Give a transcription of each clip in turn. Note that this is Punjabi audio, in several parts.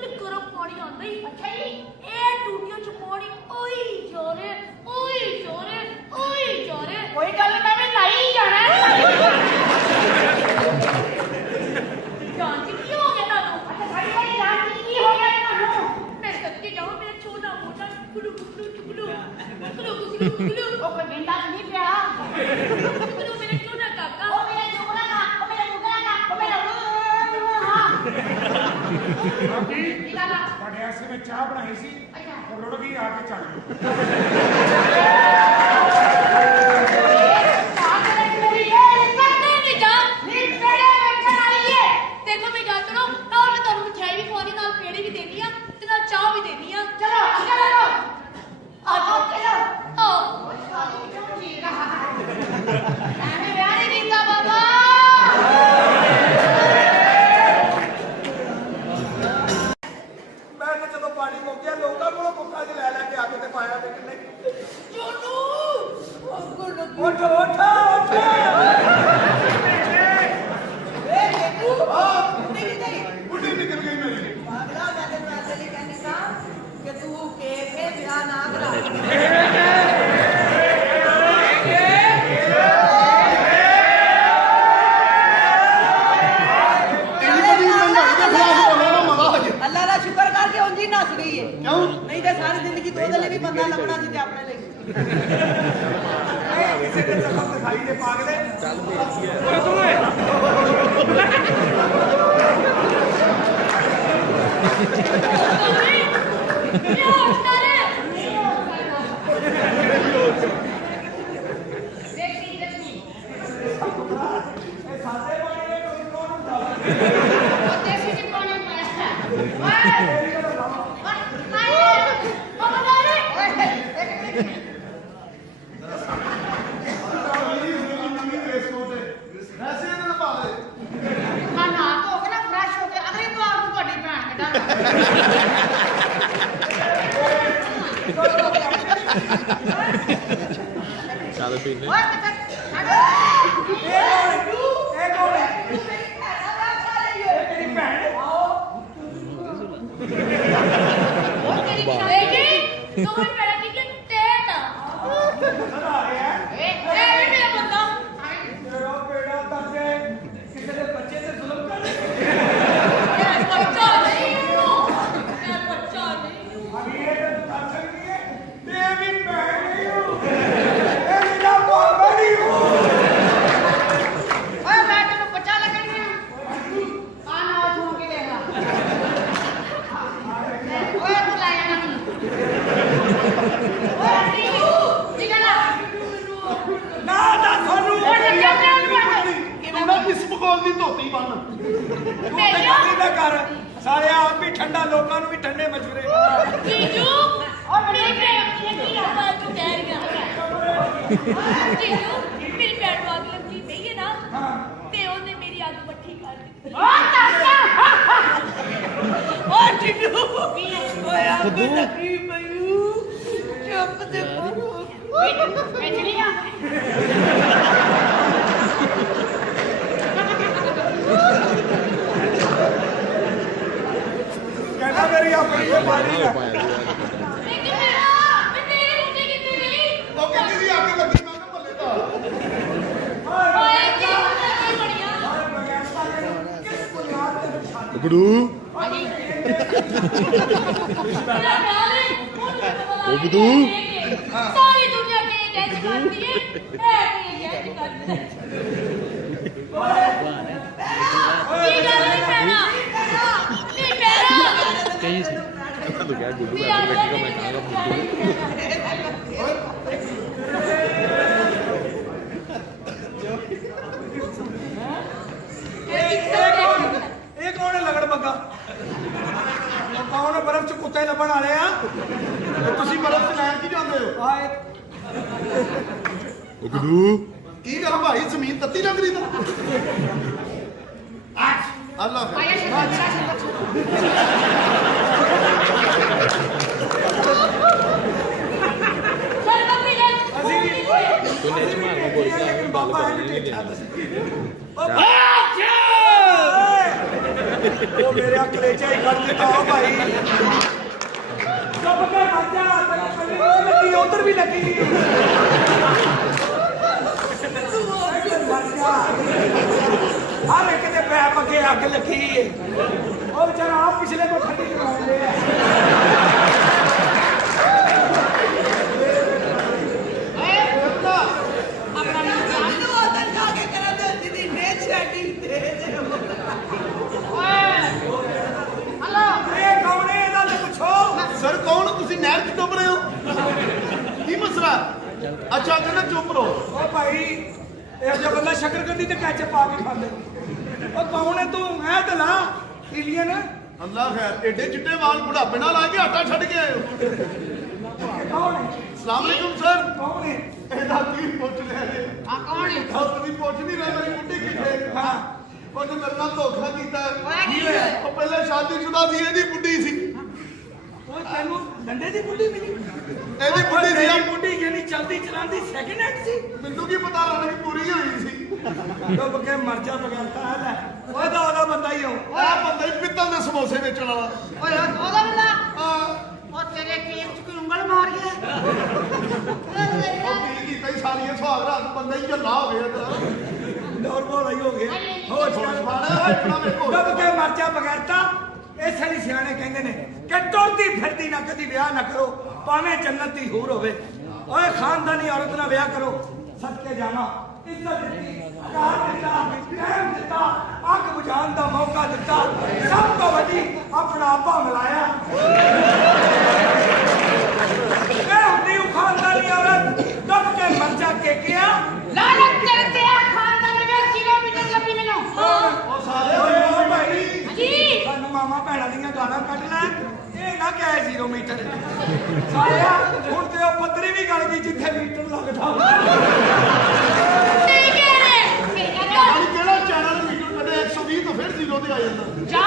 गरम पानी आंदा ही अच्छा जी ए टूटियों च पानी ओई जा रे कोई गल मैं भी नहीं जाना जान जी की हो गया तानू अच्छा सारी वाली जान जी की हो गया तानू मैं सच्ची जाऊं मेरा छोटा मोटा गुलू ओ कोई बेंदा नहीं पिया गुलू मेरे छोटा काका ओ मेरा छोटा काका ओ मेरा मुगला काका ओ मेरा जी ਤੁਹਾਡੇ ਐਸੇ ਵਿੱਚ ਚਾਹ ਬਣਾਈ ਸੀ ਰੁੜ ਗਈ ਆ ਕੇ ਚੱਲ ਉਹ ਮੇਰੇ ਕਲੇਜਾ ਹੀ ਕੱਢ ਦਿੱਤਾ ਉਹ ਭਾਈ ਸਭ ਕੇ ਮੱਜਾ ਲੱਗੀ ਉਧਰ ਵੀ ਲੱਗੀ ਆ ਵੇਖ ਕੇ ਪੈਪ ਅੱਗੇ ਅੱਗ ਲੱਗੀ ਏ ਉਹ ਵਿਚਾਰਾ ਆਪ ਪਿਛਲੇ ਕੋ ਠੰਡੀ ਕਰਾਉਂਦੇ ਆ ਸਰ ਕੌਣ ਤੁਸੀਂ ਨਹਿਰ ਚ ਡੁੱਬ ਰਹੇ ਹੋ ਕੀ ਮਸਲਾ ਅੱਛਾ ਕਹਿੰਦਾ ਚੁੱਪ ਰਹੋ ਉਹ ਭਾਈ ਇਹ ਜਿਹਾ ਬੰਦਾ ਸ਼ਕਰਕੰਦੀ ਤੇ ਕੈਚਅਪ ਪਾ ਕੇ ਖਾਂਦੇ ਉਹ ਕੌਣ ਹੈ ਤੂੰ ਮੈਂ ਤੇ ਲਾ ਏਲੀਅਨ ਅੱਲਾ ਖੈਰ ਏਡੇ ਚਿੱਟੇ ਵਾਲ ਬੁਢਾਪੇ ਨਾਲ ਆ ਕੇ ਆਟਾ ਛੱਡ ਕੇ ਆਏ ਹੋ ਕੌਣ ਹੈ ਸਲਾਮ ਅਲੈਕੁਮ ਸਰ ਕੌਣ ਹੈ ਇਹਦਾ ਕੀ ਪੁੱਛ ਲਿਆ ਨੇ ਆ ਕੌਣ ਹੈ ਤੁਸੀਂ ਪੁੱਛ ਨਹੀਂ ਰਹੇ ਮੇਰੀ ਬੁੱਢੀ ਕਿੱਥੇ ਹਾਂ ਉਹਨੇ ਮੇਰੇ ਨਾਲ ਧੋਖਾ ਕੀਤਾ ਹੋਇਆ ਕੀ ਹੋਇਆ? ਉਹ ਪਹਿਲੇ ਸ਼ਾਦੀशुदा ਸੀ ਇਹਦੀ ਬੁੱਢੀ ਸੀ ਉਹ ਤੈਨੂੰ ਡੰਡੇ ਦੀ ਬੁੱਢੀ ਮਿਲੀ ਇਹਦੀ ਬੁੱਢੀ ਸੀ ਤੇਰੀ ਬੁੱਢੀ ਜਿਹੜੀ ਚਲਦੀ ਚਲਾਉਂਦੀ ਸੈਕਿੰਡ ਹੈਂਡ ਸੀ ਮੈਨੂੰ ਕੀ ਪਤਾ ਰਣਕ ਪੂਰੀ ਹੋਈ ਸੀ ਡੁੱਬ ਕੇ ਮਰ ਜਾ ਬਗੈਰਤਾ ਲੈ ਉਹਦਾ ਬੰਦਾ ਹੀ ਹੋ ਆਹ ਬੰਦਾ ਹੀ ਪਿੱਤਲ ਦੇ ਸਮੋਸੇ ਵੇਚਣ ਵਾਲਾ ਓਏ ਉਹਦਾ ਬੰਦਾ ਆਹ ਉਹ ਤੇਰੇ ਕੇਕ ਚ ਕੋਈ ਉਂਗਲ ਮਾਰ ਗਿਆ ਉਹ ਕੀ ਕੀਤਾ ਹੀ ਸਾਲੀਆਂ ਸੁਹਾਗ ਰਾਤ ਬੰਦਾ ਹੀ ਝੱਲਾ ਹੋ ਗਿਆ ਤੇਰਾ ਨੋਰਮਲ ਹੀ ਹੋ ਗਿਆ ਹੋ ਵੇਖੋ ਡੁੱਬ ਕੇ ਮਰ ਜਾ ਬਗੈਰਤਾ ਇਸੇ ਲਈ ਸਿਆਣੇ ਕਹਿੰਦੇ ਨੇ ਕਿ ਟੁਰਦੀ ਫਿਰਦੀ ਨਾ ਕਦੀ ਵਿਆਹ ਨਾ ਕਰੋ ਭਾਵੇਂ ਜੰਨਤ ਦੀ ਹੂਰ ਹੋਵੇ ਓਏ ਖਾਨਦਾਨੀ ਔਰਤ ਨਾਲ ਵਿਆਹ ਕਰੋ ਸਦਕੇ ਜਾਵਾਂ ਇੱਜ਼ਤ ਦਿੱਤੀ ਕਾਰ ਦਿੱਤਾ ਟਾਈਮ ਦਿੱਤਾ ਅੱਗ ਬੁਝਾਉਣ ਦਾ ਮੌਕਾ ਦਿੱਤਾ ਸਭ ਤੋਂ ਵੱਡੀ ਆਪਣਾ ਆਪਾ ਮਿਲਾਇਆ ਇਹ ਹੁੰਦੀ ਉਹ ਖਾਨਦਾਨੀ ਔਰਤ ਡੁੱਬ ਕੇ ਮਰ ਜਾ ਕੇ ਗਿਆ ਲਾਲਚ ਤੇਰੇ ਤੇ ਆ ਖਾਨਦਾਨ ਵਿੱਚ ਕਿਲੋਮੀਟਰ ਲੱਭੀ ਮੈਨੂੰ ਉਹ ਸਾਰੇ ਓਏ ਭਾਈ ਜੀ ਸਾਨੂੰ ਮਾਮਾ ਭੈਣਾਂ ਦੀਆਂ ਗਾਲਾਂ ਕੱਢ ਲੈ ਇਹ ਨਾ ਕਹਿ 0 ਮੀਟਰ ਸਾਲਿਆ ਹੁਣ ਤੇ ਉਹ ਪੱਧਰੀ ਵੀ ਗਲ ਗਈ ਜਿੱਥੇ ਮੀਟਰ ਲੱਗਦਾ ਠੀਕ ਹੈ ਯਾਨੀ ਕਿਹੜਾ ਚੈਨਲ ਮੀਟਰ ਕੱਢੇ 120 ਤੋਂ ਫਿਰ 0 ਤੇ ਆ ਜਾਂਦਾ ਜਾ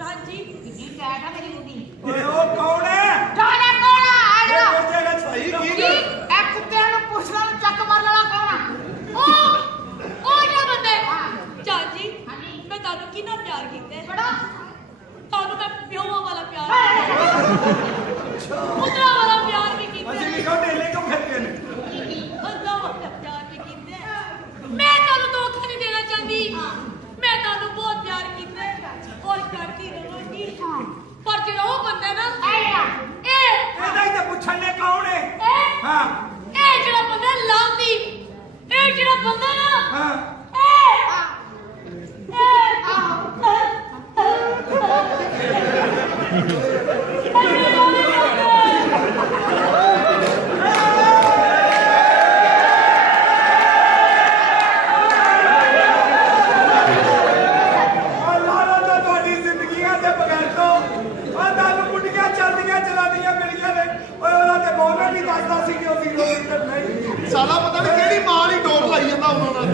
ਹਾਂਜੀ ਕੀ ਕਹਿਦਾ ਮੇਰੀ ਬੁੱਢੀ ਓਏ ਉਹ ਕੌਣ ਹੈ ਜਾਣਾ ਕੌਣ ਆ ਇਹ ਜਾ ਉਹ ਜਿਹੜਾ ਸਹੀ ਕੀ ਕੀ ਇਹ ਕੁੱਤਿਆਂ ਨੂੰ ਪੁੱਛਣਾ ਚੱਕ ਮਾਰਨ ਵਾਲਾ ਕੌਣ ਆ ਉਹ ਜਿਹੜਾ ਬੰਦਾ ਹੈ ਚਾਚੀ ਮੈਂ ਤੁਹਾਨੂੰ ਕਿੰਨਾ ਪਿਆਰ ਕੀਤਾ ਬੜਾ ਤੁਹਾਨੂੰ ਮੈਂ ਪਿਓਾਂ ਵਾਲਾ ਪਿਆਰ ਪੁੱਤਰਾਂ ਵਾਲਾ ਪਿਆਰ ਵੀ ਕੀਤਾ ਅਸੀਂ ਵੀ ਕਹੋ ਢੇਲੇ ਕਿਉਂ ਫਿਰਦੇ ਨੇ ਅੱਲਾ ਵਾਲਾ ਪਿਆਰ ਵੀ ਕੀਤਾ ਮੈਂ ਤੁਹਾਨੂੰ ਧੋਖਾ ਨਹੀਂ ਦੇਣਾ ਚਾਹੁੰਦੀ ਮੈਂ ਤੁਹਾਨੂੰ ਬਹੁਤ ਪਿਆਰ ਕੀਤਾ ਔਰ ਕਰਦੀ ਰਹਾਂਗੀ ਪਰ ਜਿਹੜਾ ਉਹ ਬੰਦਾ ਨਾ ਇਹ ਇਹਦਾ ਹੀ ਤਾਂ ਪੁੱਛਣ ਨੇ ਕੌਣ ਹੈ ਹਾਂ ਇਹ ਜਿਹੜਾ ਬੰਦਾ ਲਾਉਂਦੀ ਇਹ ਜਿਹੜਾ ਬੰਦਾ ਨਾ ਹਾਂ ਲਾਲਾ ਤਾਂ ਤੁਹਾਡੀ ਜ਼ਿੰਦਗੀਆਂ ਦੇ ਬਗੈਰ ਤੋਂ ਆ ਤੁਹਾਨੂੰ ਬੁੱਢੀਆਂ ਚੱਲਦੀਆਂ ਚਲਾਦੀਆਂ ਮਿਲੀਆਂ ਨੇ ਓਏ ਉਹਦਾ ਤੇ ਬੋਲਣਾ ਨਹੀਂ ਦੱਸਦਾ ਸੀ ਕਿ ਉਹ 0 ਮੀਟਰ ਨਹੀਂ ਸਾਲਾ ਪਤਾ ਨਹੀਂ ਕਿਹੜੀ ਮਾਂ ਦੀ ਡੋਰ ਲਾਈ ਜਾਂਦਾ ਉਹਨਾਂ ਨਾਲ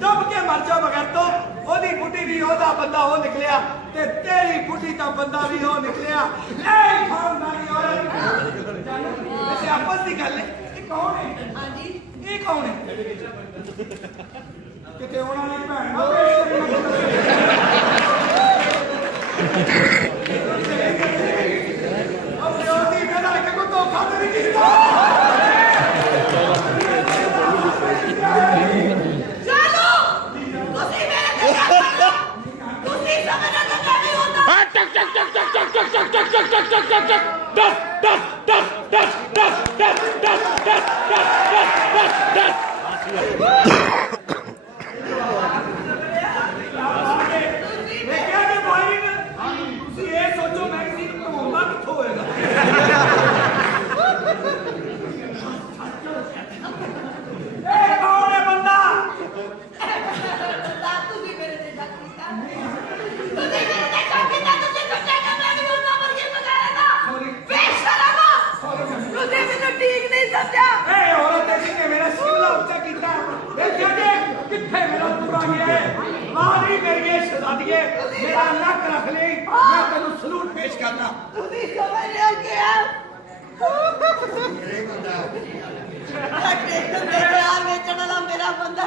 ਡੁੱਬ ਕੇ ਮਰ ਜਾ ਬਗੈਰ ਤੋਂ ਉਹਦੀ ਬੁੱਢੀ ਵੀ ਉਹਦਾ ਬੰਦਾ ਉਹ ਨਿਕਲਿਆ ਤੇ ਤੇਰੀ ਬੁੱਢੀ ਦਾ ਬੰਦਾ ਵੀ ਉਹ ਨਿਕਲਿਆ ਇਹ ਖਾਨਦਾਨੀ ਔਰਤ ਇਹ ਆਪਸ ਦੀ ਗੱਲ ਹੈ ਇਹ ਕੌਣ ਹੈ ਹਾਂਜੀ ਇਹ ਕੌਣ ਹੈ ਕਿਤੇ ਉਹਨਾਂ ਨੇ ਭੈਣ ਨਾ ਪੇਸ਼ ਉਹ ਵਿਰੋਧੀ ਮੇਰਾ ਕਿ ਕੋਈ ਧੋਖਾ ਤੇ ਨਹੀਂ ਕੀਤਾ ਚਲੋ ਤੁਸੀਂ ਮੇਰੇ ਤੇ ਤੁਸੀਂ ਸਮਝਣਾ ਤਾਂ ਨਹੀਂ ਹੁੰਦਾ ਟਕ ਟਕ ਟਕ ਟਕ ਟਕ ਟਕ ਟਕ ਟਕ ਟਕ ਟਕ ਟਕ ਟਕ ਦਸ ਦਸ ਦਸ ਦਸ ਦਸ ਦਸ ਦਸ ਦਸ ਦਸ ਦਸ ਦੇਖਿਆ ਕਿ ਭਾਈ ਤੁਸੀਂ ਇਹ ਸੋਚੋ ਮੈਗਜ਼ੀਨ ਬਣਾਉਂਦਾ ਕਿੱਥੋਂ ਹੋਏਗਾ ਇਹ ਕੌਣ ਹੈ ਬੰਦਾ ਤੁਸੀਂ ਮੇਰੇ ਤੇ ਸ਼ੱਕ ਕੀਤਾ ਤੁਸੀਂ ਮੇਰੇ ਤੇ ਸ਼ੱਕ ਕੀਤਾ ਤੁਸੀਂ ਸੋਚਿਆ ਮੈਂ ਵੀ ਉਹਨਾਂ ਵਰਗੀ ਮਗਾਏਗਾ ਬੇਸ਼ਰਮਾ ਤੁਸੀਂ ਮੈਨੂੰ ਠੀਕ ਨਹੀਂ ਸਮਝਿਆ ਇਹ ਔਰਤ ਹੈ ਜਿਹਨੇ ਮੇਰਾ ਸਿਵਲਾ ਉੱਚਾ ਕੀਤਾ ਦੇਖਿਆ ਕਿ ਕਿੱਥੇ ਮੇਰਾ ਪੂਰਾ ਗਿਆ ਹੈ ਮਾਰੀ ਮੇਰੀ ਸ਼ਹਜ਼ਾਦੀਏ ਮੇਰਾ ਨੱਕ ਰੱਖ ਲਈ ਮੈਂ ਤੈਨੂੰ ਸਲੂਟ ਪੇਸ਼ ਕਰਨਾ ਤੁਸੀਂ ਸਮਝ ਲਿਓ ਕਿ ਆ ਪਿਆਰ ਵੇਚਣ ਵਾਲਾ ਮੇਰਾ ਬੰਦਾ